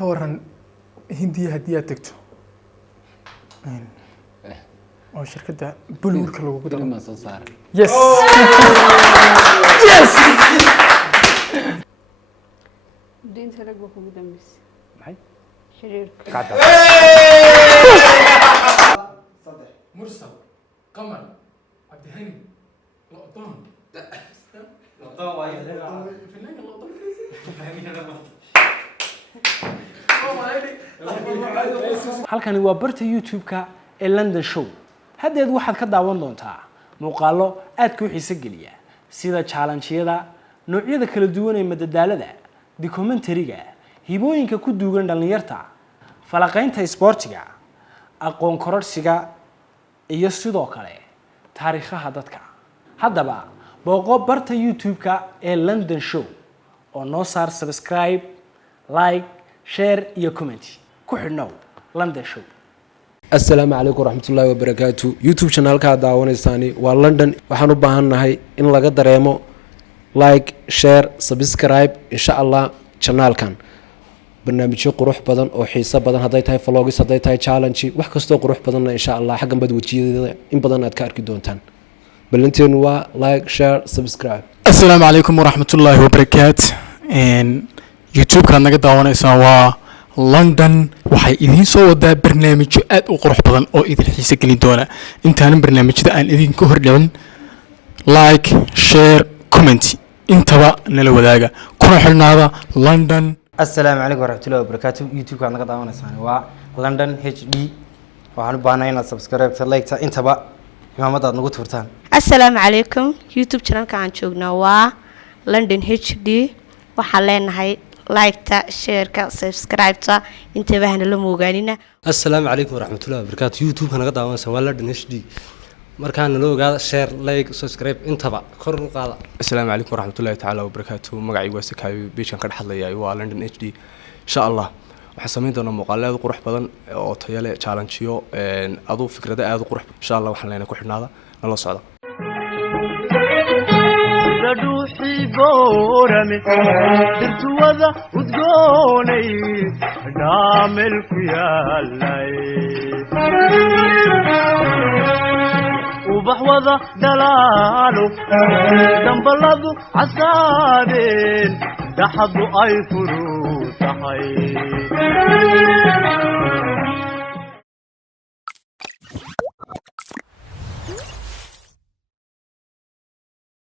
كورن هندية هدية تكتو أو شركة بلور كلو كده ما صار يس يس دين سلك بكو قدام بس معي شرير قاعدة مرسل قمر عبد الهاني لقطان لقطان وايد فنان لقطان halkani waa barta YouTube-ka ee London Show haddeed waxaad ka daawan doontaa muuqaallo aad ku xiiso geliya sida challenge-yada noocyada kala duwan ee madadaalada documentary-ga hibooyinka ku duugan dhalinyarta falaqaynta sportiga aqoon kororsiga iyo sidoo kale taariikhaha dadka haddaba booqo barta YouTube-ka ee London Show oo noo saar subscribe like share iyo comment ku xidhnow London Show السلام عليكم ورحمة الله وبركاته يوتيوب channel ka daawanaysaani waa London waxaan u baahanahay in laga dareemo like share subscribe insha Allah channelkan barnaamijyo qurux badan oo xiiso badan haday tahay vlogs haday tahay challenge wax kasto qurux badan insha Allah xagan bad wajiyada in badan aad ka arki doontaan balanteenu waa like share subscribe السلام عليكم ورحمة الله وبركاته يوتيوب كان naga daawanaysaa waa London waxay idin soo wadaa barnaamijyo aad u qurux badan oo idin xiiso gelin doona intaan barnaamijyada aan idin ka hordhicin like share comment intaba nala wadaaga kuna xilnaada London السلام عليكم ورحمة الله وبركاته يوتيوب كان نقد عوانا ساني وا لندن HD وحنو بانا إن سبسكرايب تلايك تا انت با إمامات نقول فرتان السلام عليكم يوتيوب channel كان شوقنا وا لندن HD وحلينا هاي لايك تا شير كا سبسكرايب تا انت بهنا لموغانينا السلام عليكم ورحمة الله وبركاته يوتيوب كان نقد عوانا ساني وا لندن HD markaan loo gaado share like subscribe intaba kor u qaada السلام عليكم ورحمة الله تعالى وبركاته مقعي واسكاي بيشان كان حدليا waa London HD إن شاء الله waxaan sameyn doonaa muuqaalaad qurux badan oo tayo leh challenge-yo adu fikrada aad u qurux إن شاء الله waxaan leenahay ku xidhnaada nala socda ruuxi boorame dirtuwada udgoonay dhaamel ku yaalay وبحوضة دلالو دنبلادو عسادين دحضو اي فروتحي